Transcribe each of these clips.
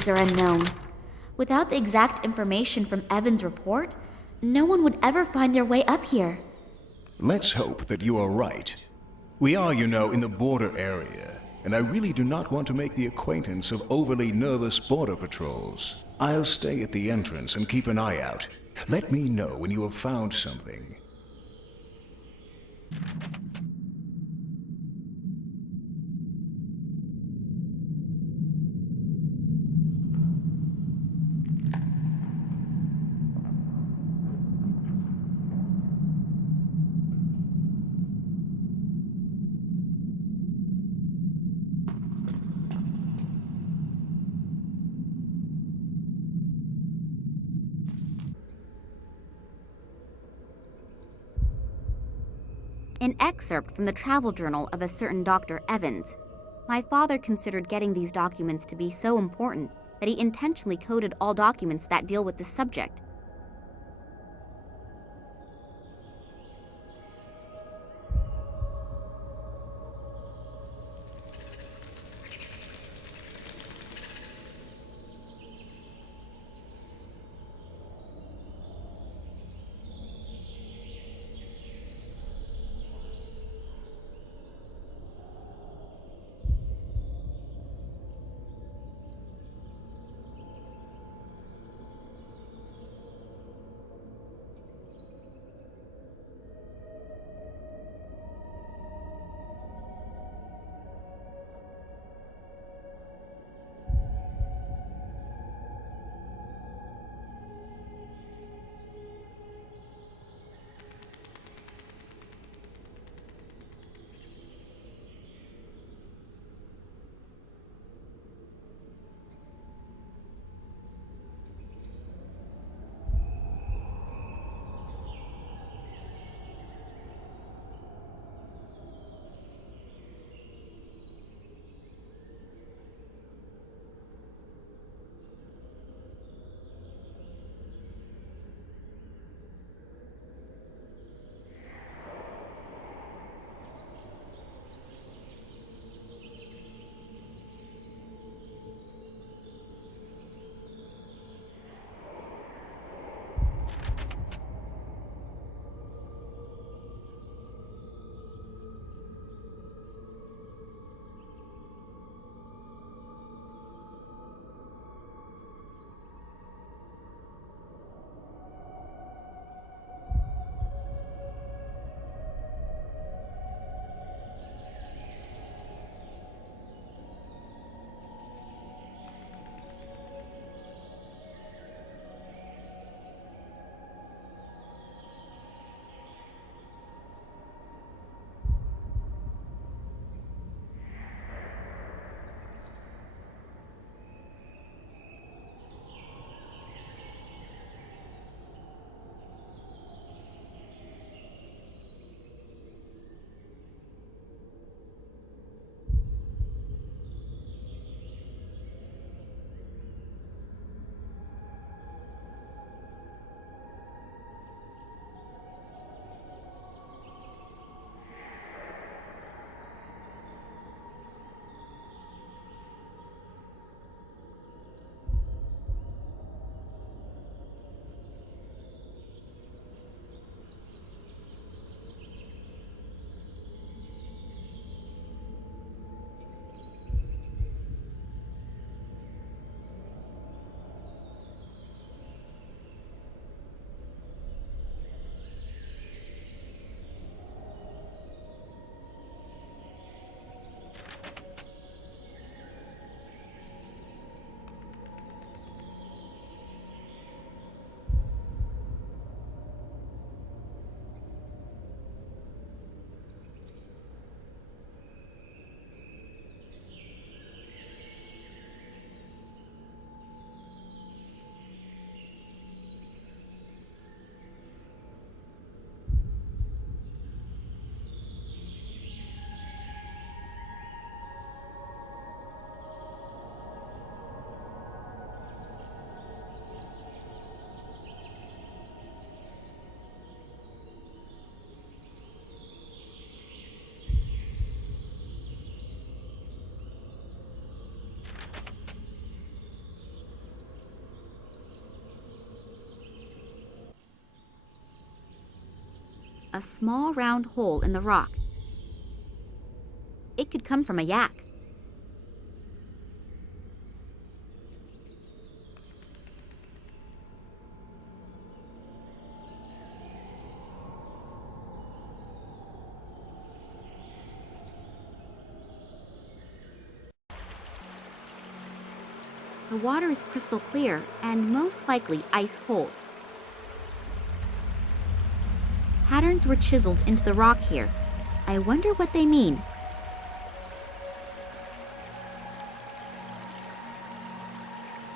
graves are unknown. Without the exact information from Evan's report, no one would ever find their way up here. Let's hope that you are right. We are, in the border area, and I really do not want to make the acquaintance of overly nervous border patrols. I'll stay at the entrance and keep an eye out. Let me know when you have found something. An excerpt from the travel journal of a certain Dr. Evans. My father considered getting these documents to be so important that he intentionally coded all documents that deal with this subject. A small round hole in the rock. It could come from a yak. The water is crystal clear and most likely ice cold. Patterns were chiseled into the rock here. I wonder what they mean.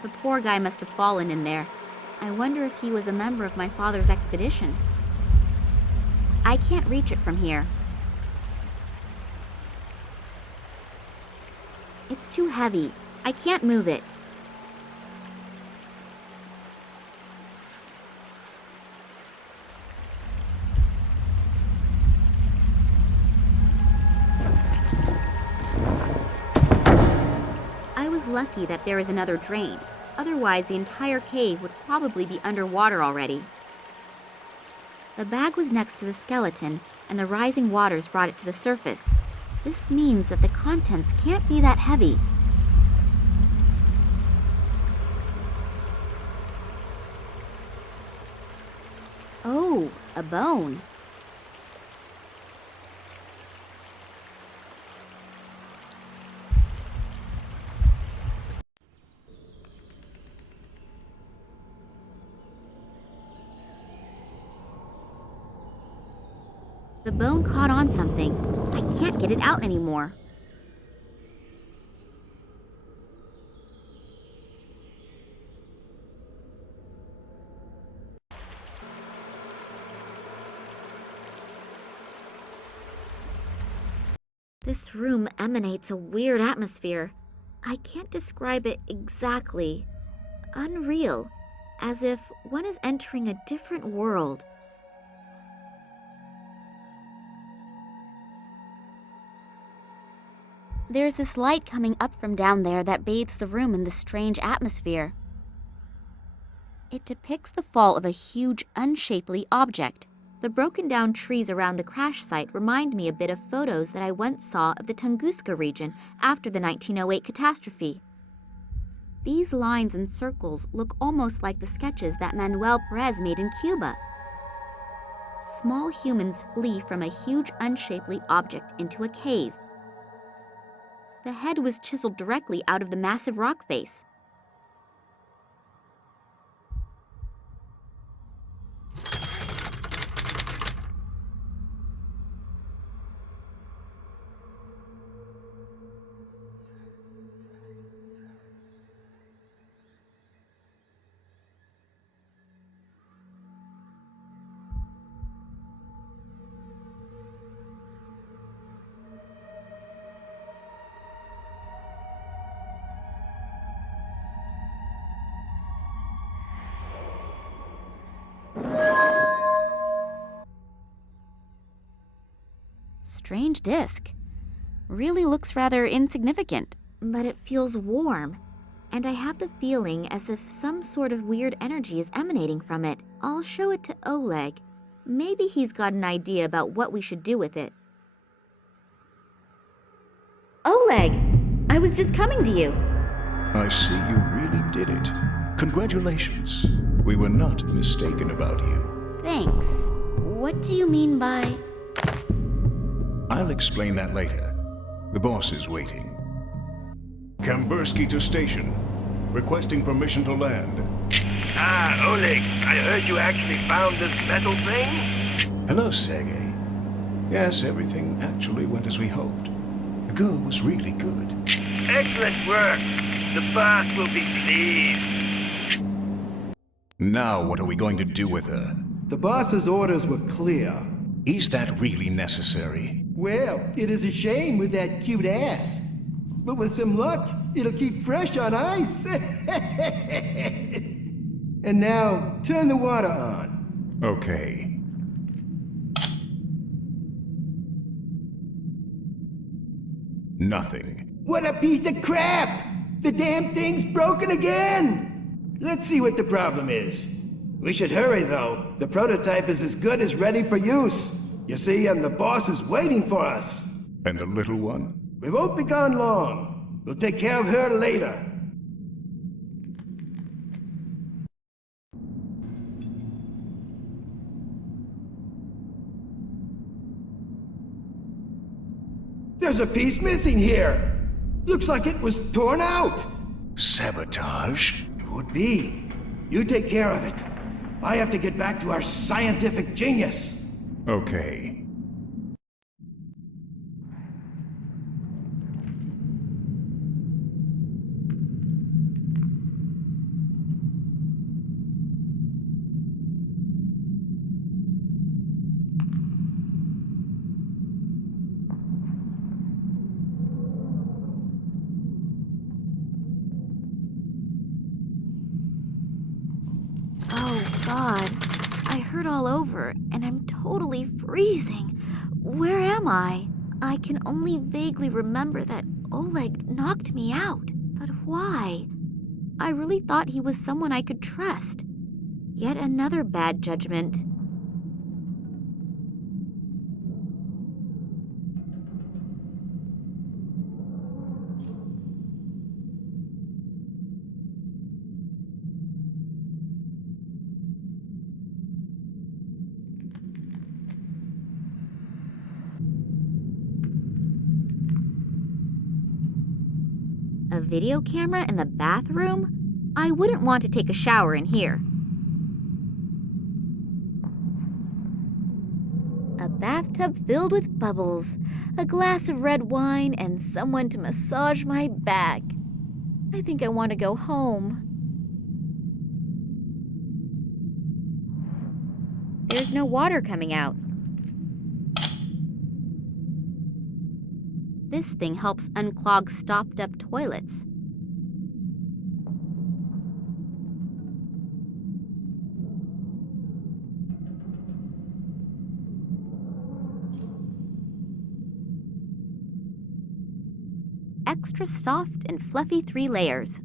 The poor guy must have fallen in there. I wonder if he was a member of my father's expedition. I can't reach it from here. It's too heavy. I can't move it. I was lucky that there is another drain. Otherwise, the entire cave would probably be underwater already. The bag was next to the skeleton, and the rising waters brought it to the surface. This means that the contents can't be that heavy. Oh, a bone. The bone caught on something. I can't get it out anymore. This room emanates a weird atmosphere. I can't describe it exactly. Unreal, as if one is entering a different world. There's this light coming up from down there that bathes the room in this strange atmosphere. It depicts the fall of a huge, unshapely object. The broken down trees around the crash site remind me a bit of photos that I once saw of the Tunguska region after the 1908 catastrophe. These lines and circles look almost like the sketches that Manuel Perez made in Cuba. Small humans flee from a huge, unshapely object into a cave. The head was chiseled directly out of the massive rock face. Strange disc. Really looks rather insignificant, but it feels warm, and I have the feeling as if some sort of weird energy is emanating from it. I'll show it to Oleg. Maybe he's got an idea about what we should do with it. Oleg! I was just coming to you. I see you really did it. Congratulations. We were not mistaken about you. Thanks. What do you mean by... I'll explain that later. The boss is waiting. Kambursky to station. Requesting permission to land. Ah, Oleg, I heard you actually found this metal thing? Hello, Sergey. Yes, everything actually went as we hoped. The girl was really good. Excellent work. The boss will be pleased. Now what are we going to do with her? The boss's orders were clear. Is that really necessary? Well, it is a shame with that cute ass. But with some luck, it'll keep fresh on ice. And now, turn the water on. Okay. Nothing. What a piece of crap! The damn thing's broken again! Let's see what the problem is. We should hurry, though. The prototype is as good as ready for use. You see, and the boss is waiting for us. And the little one? We won't be gone long. We'll take care of her later. There's a piece missing here. Looks like it was torn out. Sabotage? Could be. You take care of it. I have to get back to our scientific genius. Okay. Oh, God. I hurt all over, and I'm totally freezing. Where am I? I can only vaguely remember that Oleg knocked me out. But why? I really thought he was someone I could trust. Yet another bad judgment. A video camera in the bathroom? I wouldn't want to take a shower in here. A bathtub filled with bubbles, a glass of red wine, and someone to massage my back. I think I want to go home. There's no water coming out. This thing helps unclog stopped-up toilets. Extra soft and fluffy 3 layers.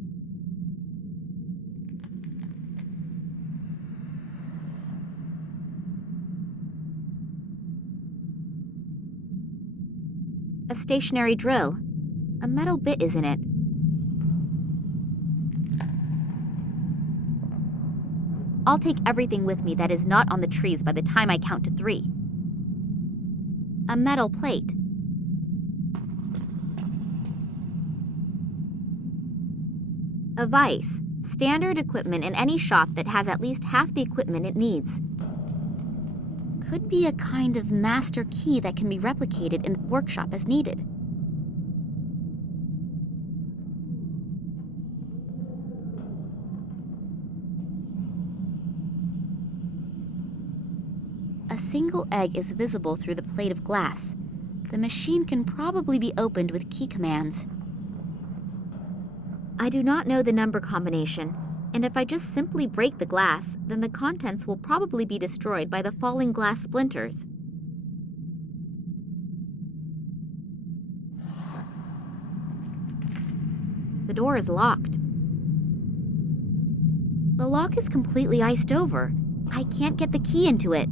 A stationary drill. A metal bit is in it. I'll take everything with me that is not on the trees by the time I count to 3. A metal plate. A vise. Standard equipment in any shop that has at least half the equipment it needs. Could be a kind of master key that can be replicated in the workshop as needed. A single egg is visible through the plate of glass. The machine can probably be opened with key commands. I do not know the number combination, and if I just simply break the glass, then the contents will probably be destroyed by the falling glass splinters. The door is locked. The lock is completely iced over. I can't get the key into it.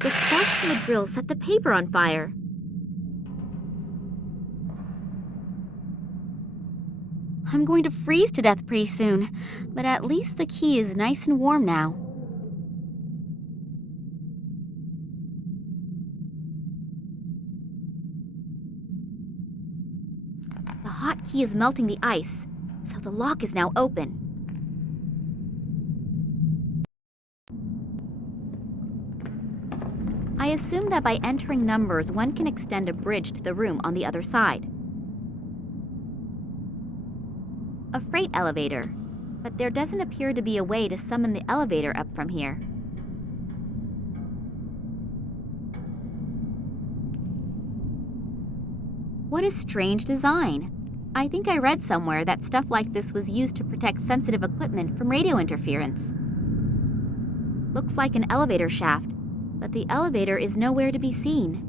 The sparks from the drill set the paper on fire. I'm going to freeze to death pretty soon, but at least the key is nice and warm now. The hot key is melting the ice, so the lock is now open. I assume that by entering numbers, one can extend a bridge to the room on the other side. A freight elevator, but there doesn't appear to be a way to summon the elevator up from here. What a strange design. I think I read somewhere that stuff like this was used to protect sensitive equipment from radio interference. Looks like an elevator shaft, but the elevator is nowhere to be seen.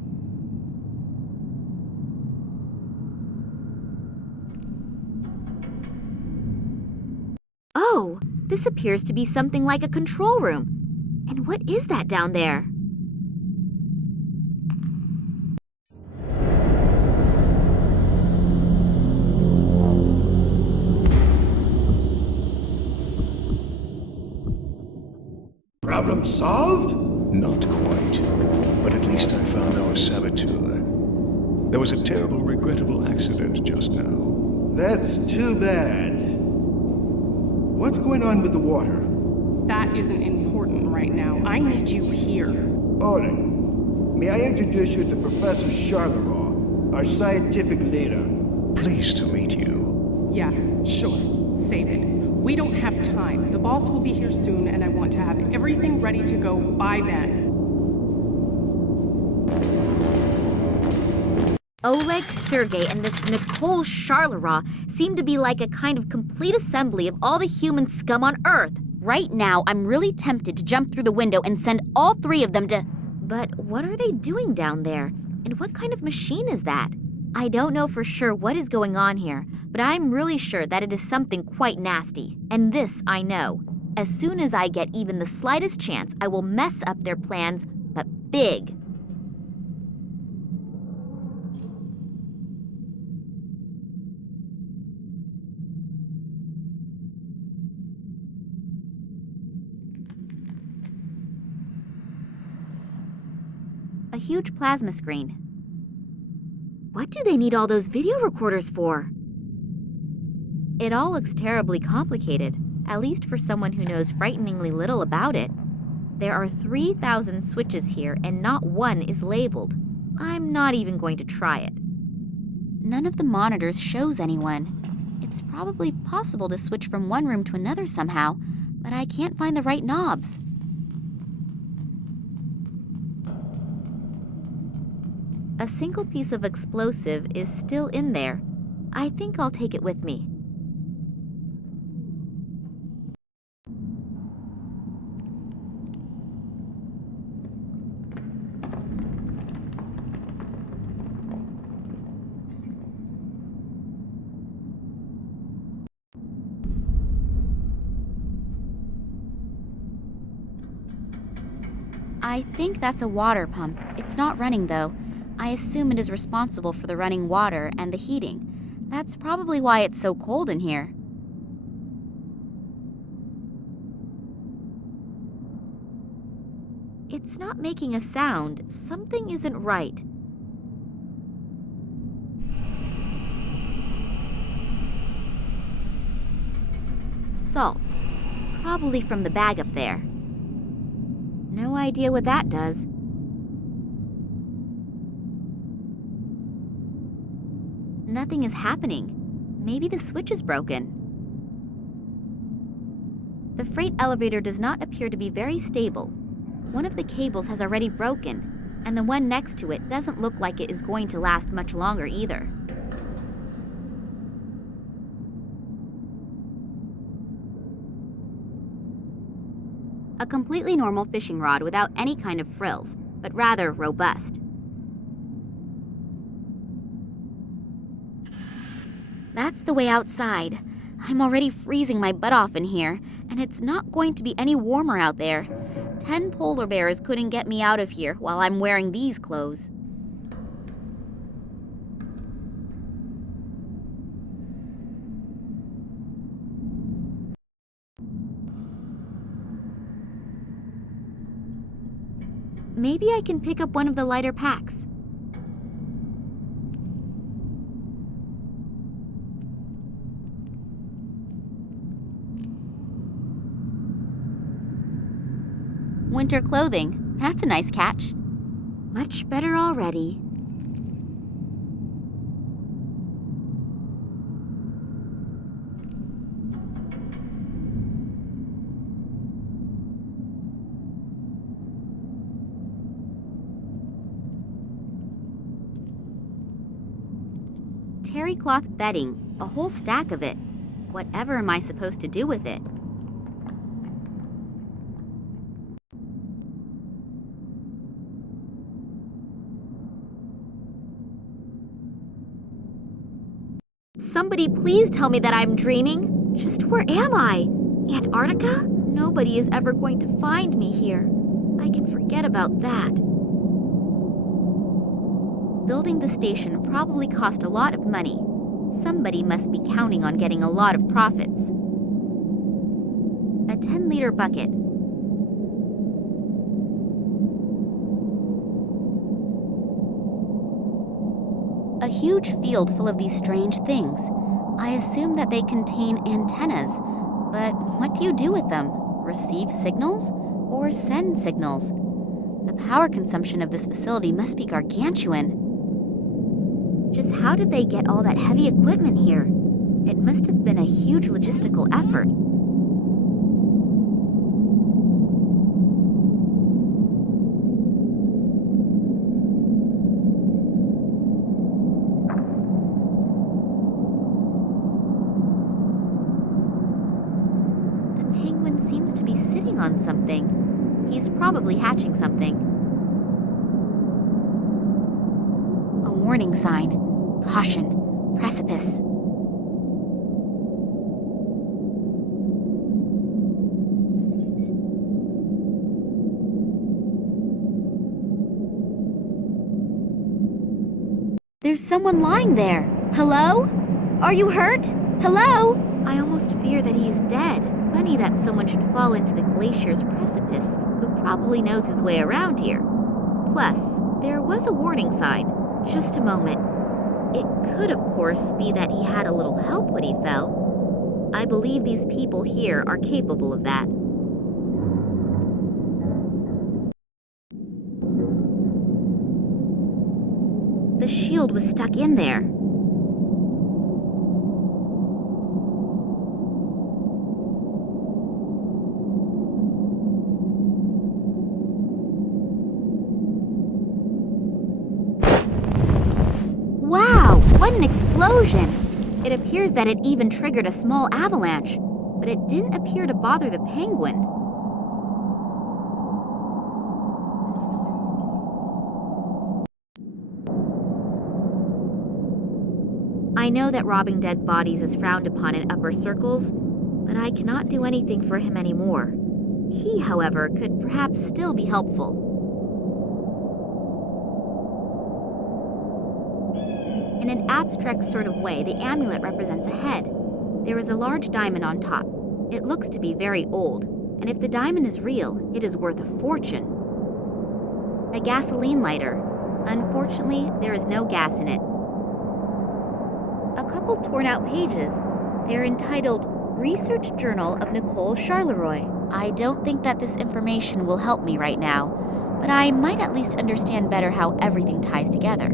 Oh, this appears to be something like a control room. And what is that down there? Problem solved? Not quite. But at least I found our saboteur. There was a terrible, regrettable accident just now. That's too bad. What's going on with the water? That isn't important right now. I need you here. Olin, may I introduce you to Professor Charleroi, our scientific leader? Pleased to meet you. Yeah, sure. Save it. We don't have time. The boss will be here soon, and I want to have everything ready to go by then. Oleg, Sergei, and this Nicole Charleroi seem to be like a kind of complete assembly of all the human scum on Earth. Right now, I'm really tempted to jump through the window and send all three of them to... But what are they doing down there? And what kind of machine is that? I don't know for sure what is going on here, but I'm really sure that it is something quite nasty. And this I know. As soon as I get even the slightest chance, I will mess up their plans, but big. A huge plasma screen. What do they need all those video recorders for? It all looks terribly complicated, at least for someone who knows frighteningly little about it. There are 3,000 switches here and not one is labeled. I'm not even going to try it. None of the monitors shows anyone. It's probably possible to switch from one room to another somehow, but I can't find the right knobs. A single piece of explosive is still in there. I think I'll take it with me. I think that's a water pump. It's not running though. I assume it is responsible for the running water and the heating. That's probably why it's so cold in here. It's not making a sound. Something isn't right. Salt. Probably from the bag up there. No idea what that does. Nothing is happening. Maybe the switch is broken. The freight elevator does not appear to be very stable. One of the cables has already broken, and the one next to it doesn't look like it is going to last much longer either. A completely normal fishing rod without any kind of frills, but rather robust. That's the way outside. I'm already freezing my butt off in here, and it's not going to be any warmer out there. 10 polar bears couldn't get me out of here while I'm wearing these clothes. Maybe I can pick up one of the lighter packs. Winter clothing. That's a nice catch. Much better already. terry cloth bedding, a whole stack of it. Whatever am I supposed to do with it? Somebody please tell me that I'm dreaming. Just where am I? Antarctica? Nobody is ever going to find me here. I can forget about that. Building the station probably cost a lot of money. Somebody must be counting on getting a lot of profits. A 10-liter bucket. A huge field full of these strange things. I assume that they contain antennas, but what do you do with them? Receive signals or send signals? The power consumption of this facility must be gargantuan. Just how did they get all that heavy equipment here? It must have been a huge logistical effort. The penguin seems to be sitting on something. He's probably hatching something. A warning sign. Caution. Precipice. There's someone lying there. Hello? Are you hurt? Hello? I almost fear that he's dead. Funny that someone should fall into the glacier's precipice who probably knows his way around here. Plus, there was a warning sign. Just a moment. It could, of course, be that he had a little help when he fell. I believe these people here are capable of that. The shield was stuck in there. Wow, what an explosion! It appears that it even triggered a small avalanche, but it didn't appear to bother the penguin. I know that robbing dead bodies is frowned upon in upper circles, but I cannot do anything for him anymore. He, however, could perhaps still be helpful. In an abstract sort of way, the amulet represents a head. There is a large diamond on top. It looks to be very old, and if the diamond is real, it is worth a fortune. A gasoline lighter. Unfortunately, there is no gas in it. A couple torn out pages. They're entitled Research Journal of Nicole Charleroi. I don't think that this information will help me right now, but I might at least understand better how everything ties together.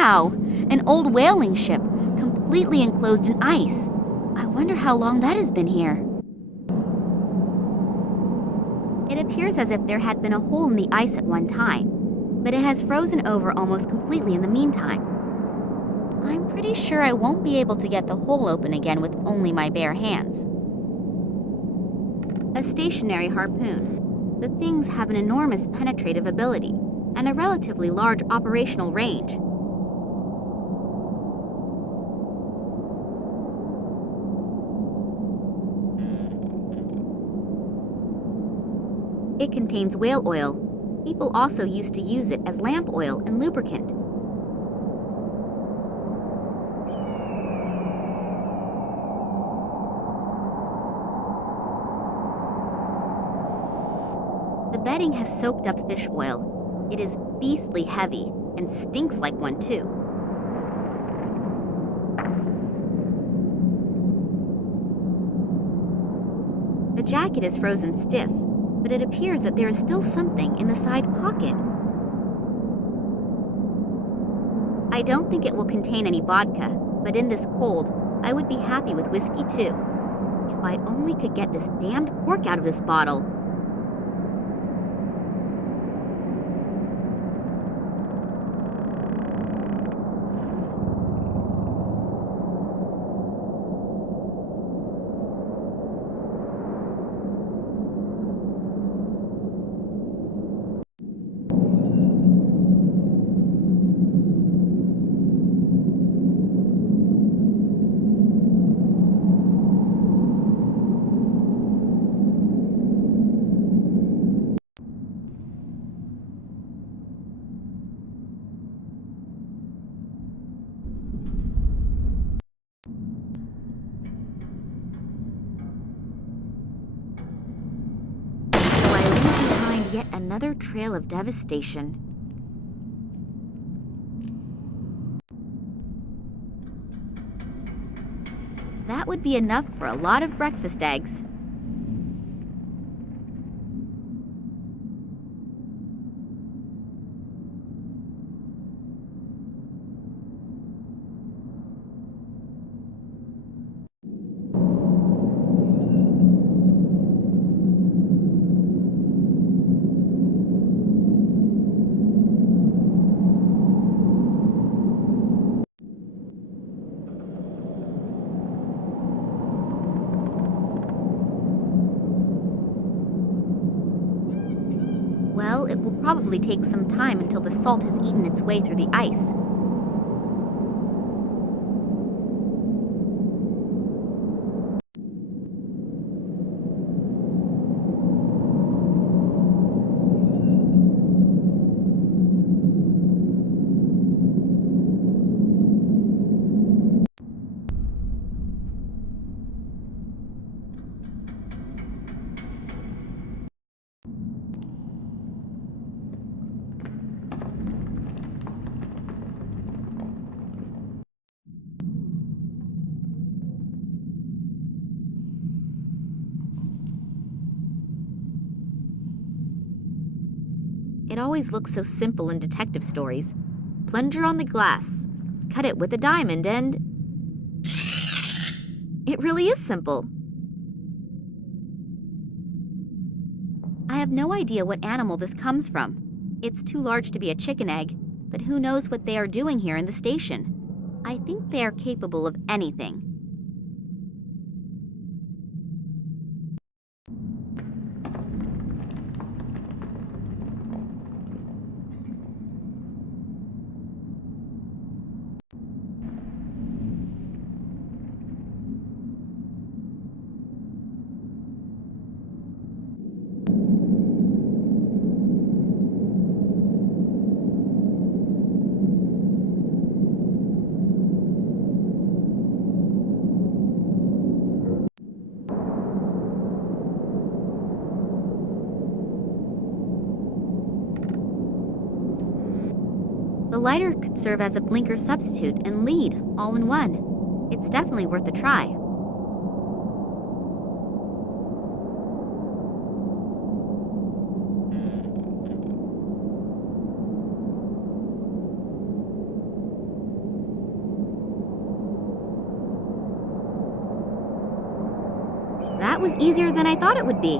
Wow! An old whaling ship, completely enclosed in ice. I wonder how long that has been here. It appears as if there had been a hole in the ice at one time, but it has frozen over almost completely in the meantime. I'm pretty sure I won't be able to get the hole open again with only my bare hands. A stationary harpoon. The things have an enormous penetrative ability and a relatively large operational range. It contains whale oil. People also used to use it as lamp oil and lubricant. The bedding has soaked up fish oil. It is beastly heavy and stinks like one too. The jacket is frozen stiff, but it appears that there is still something in the side pocket. I don't think it will contain any vodka, but in this cold, I would be happy with whiskey too. If I only could get this damned cork out of this bottle. Yet another trail of devastation. That would be enough for a lot of breakfast eggs. Well, it will probably take some time until the salt has eaten its way through the ice. It always looks so simple in detective stories. Plunger on the glass, cut it with a diamond, and... It really is simple. I have no idea what animal this comes from. It's too large to be a chicken egg, but who knows what they are doing here in the station. I think they are capable of anything. The lighter could serve as a blinker substitute and lead, all in one. It's definitely worth a try. That was easier than I thought it would be.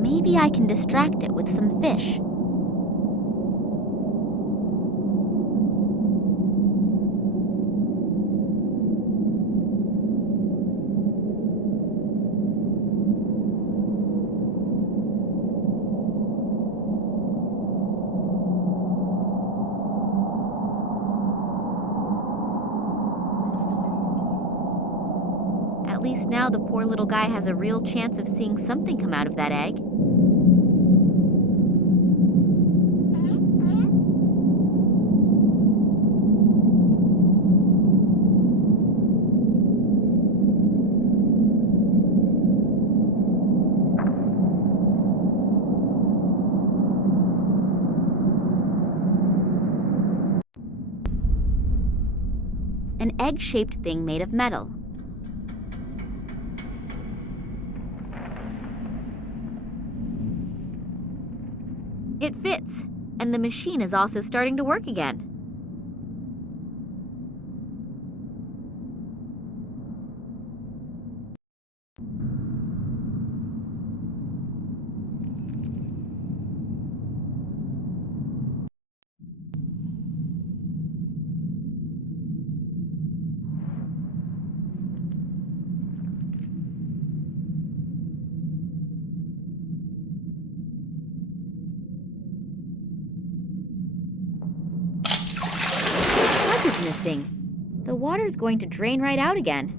Maybe I can distract it with some fish. At least now the poor little guy has a real chance of seeing something come out of that egg. An egg-shaped thing made of metal. It fits, and the machine is also starting to work again. Is missing. The water's going to drain right out again.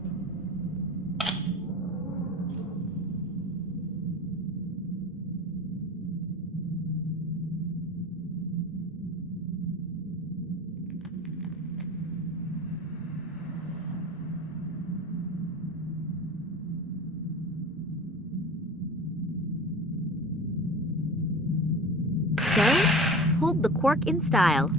So, pulled the cork in style.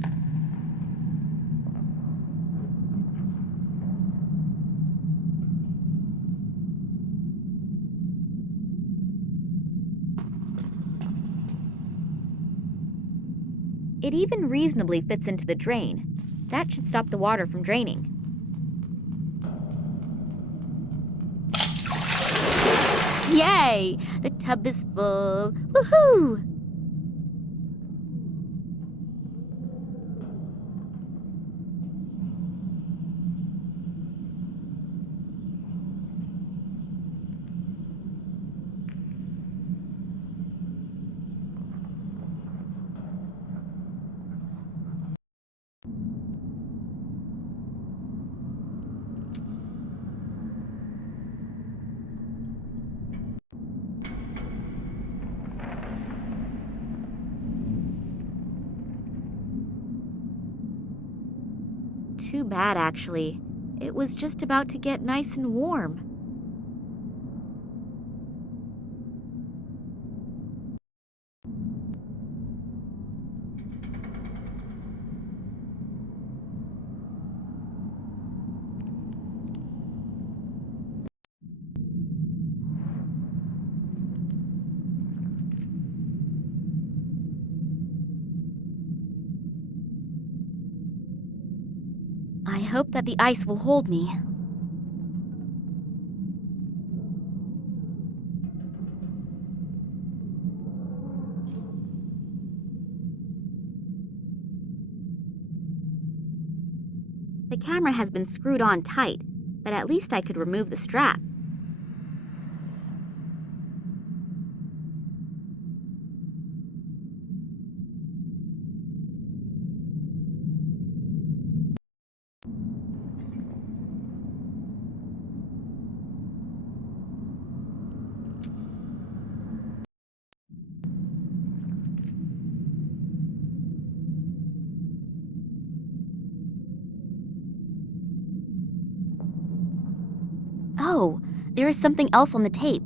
It even reasonably fits into the drain. That should stop the water from draining. Yay! The tub is full. Woohoo! Too bad, actually. It was just about to get nice and warm. I hope that the ice will hold me. The camera has been screwed on tight, but at least I could remove the strap. Oh, there is something else on the tape.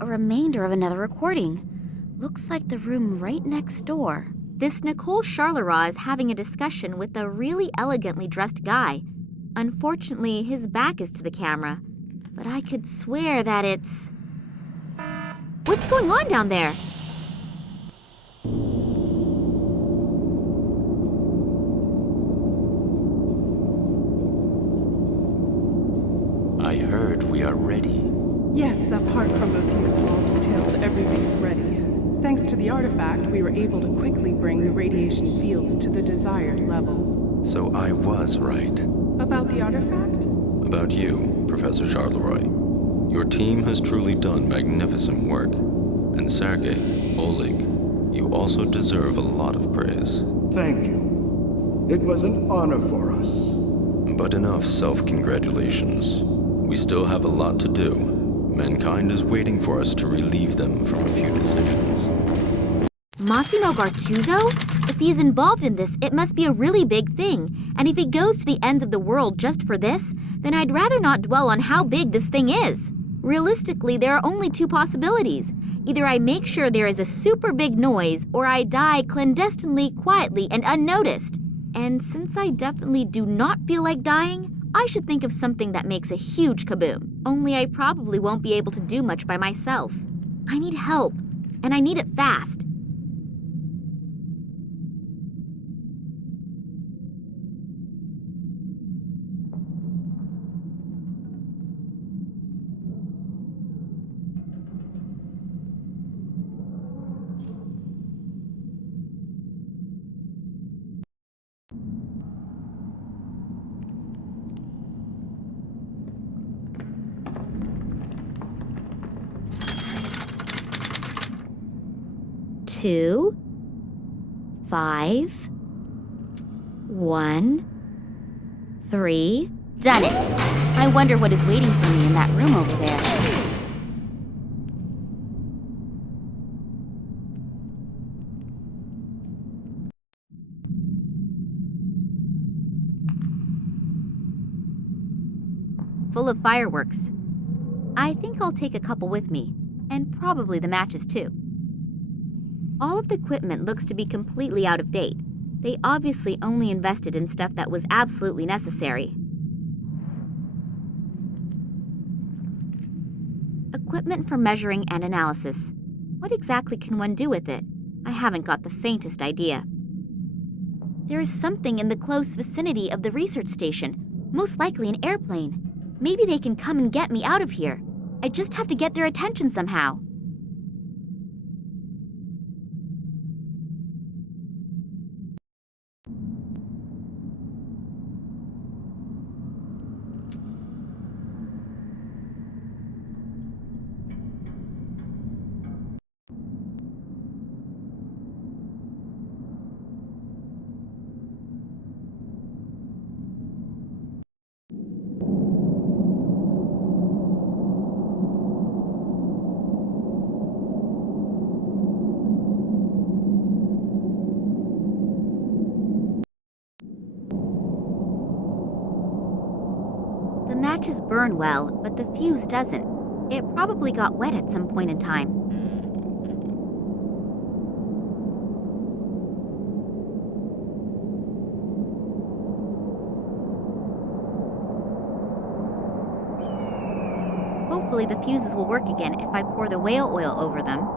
A remainder of another recording. Looks like the room right next door. This Nicole Charleroi is having a discussion with a really elegantly dressed guy. Unfortunately, his back is to the camera, but I could swear that it's... What's going on down there? I heard we are ready. Yes, apart from a few small details, everything's ready. Thanks to the artifact, we were able to quickly bring the radiation fields to the desired level. So I was right. About the artifact? About you, Professor Charleroi. Your team has truly done magnificent work. And Sergei, Oleg, you also deserve a lot of praise. Thank you. It was an honor for us. But enough self-congratulations. We still have a lot to do. Mankind is waiting for us to relieve them from a few decisions. Massimo Gartuzzo? If he's involved in this, it must be a really big thing. And if he goes to the ends of the world just for this, then I'd rather not dwell on how big this thing is. Realistically, there are only two possibilities. Either I make sure there is a super big noise, or I die clandestinely, quietly, and unnoticed. And since I definitely do not feel like dying, I should think of something that makes a huge kaboom. Only I probably won't be able to do much by myself. I need help, and I need it fast. Two, 5, 1, 3. Done it! I wonder what is waiting for me in that room over there. Full of fireworks. I think I'll take a couple with me, and probably the matches too. All of the equipment looks to be completely out of date. They obviously only invested in stuff that was absolutely necessary. Equipment for measuring and analysis. What exactly can one do with it? I haven't got the faintest idea. There is something in the close vicinity of the research station, most likely an airplane. Maybe they can come and get me out of here. I just have to get their attention somehow. The matches burn well, but the fuse doesn't. It probably got wet at some point in time. Hopefully the fuses will work again if I pour the whale oil over them.